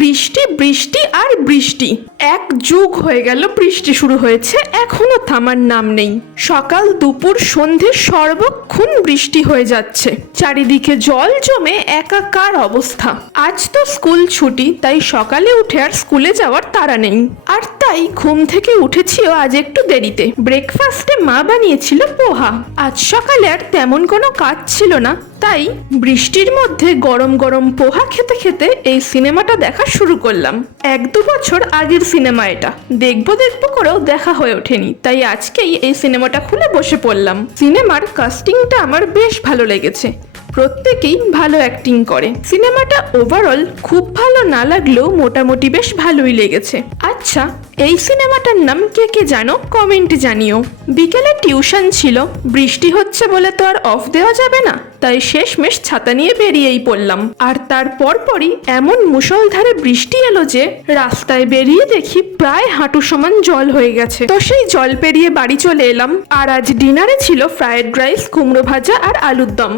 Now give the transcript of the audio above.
বৃষ্টি বৃষ্টি আর বৃষ্টি। এক যুগ হয়ে গেল বৃষ্টি শুরু হয়েছে, এখনো থামার নাম নেই। সকাল দুপুর সন্ধে সর্বক্ষণ বৃষ্টি হয়ে যাচ্ছে, চারিদিকে জল জমে একাকার অবস্থা। আজ তো স্কুল ছুটি, তাই সকালে উঠে আর স্কুলে যাওয়ার তাড়া নেই। আর তাই ঘুম থেকে উঠেছিও আজ একটু দেরিতে। ব্রেকফাস্টে মা বানিয়েছিল পোহা। আজ সকালে আর তেমন কোনো কাজ ছিল না, তাই বৃষ্টির মধ্যে গরম গরম পোহা খেতে খেতে এই সিনেমাটা দেখা শুরু করলাম। 1-2 বছর আগের সিনেমা এটা। দেখবো করেও দেখা হয়ে ওঠেনি, তাই আজকেই এই সিনেমাটা খুলে বসে পড়লাম। সিনেমার কাস্টিংটা আমার বেশ ভালো লেগেছে, প্রত্যেকেই ভালো অ্যাক্টিং করে। সিনেমাটা ওভারঅল খুব ভালো না লাগলেও মোটামুটি বেশ ভালোই লেগেছে। আচ্ছা, এই সিনেমাটার নাম কে কে জানো কমেন্টে জানিও। বিকেলে টিউশন ছিল, বৃষ্টি হচ্ছে বলে তো আর অফ দেওয়া যাবে না, তাই শেষমেশ ছাতা নিয়ে বেরিয়েই পড়লাম। আর তার পরপরই এমন মুষলধারে বৃষ্টি এলো যে রাস্তায় বেরিয়ে দেখি প্রায় হাঁটু সমান জল হয়ে গেছে। তো সেই জল পেরিয়ে বাড়ি চলে এলাম। আর আজ ডিনারে ছিল ফ্রায়েড রাইস, কুমড়ো ভাজা আর আলুর দম।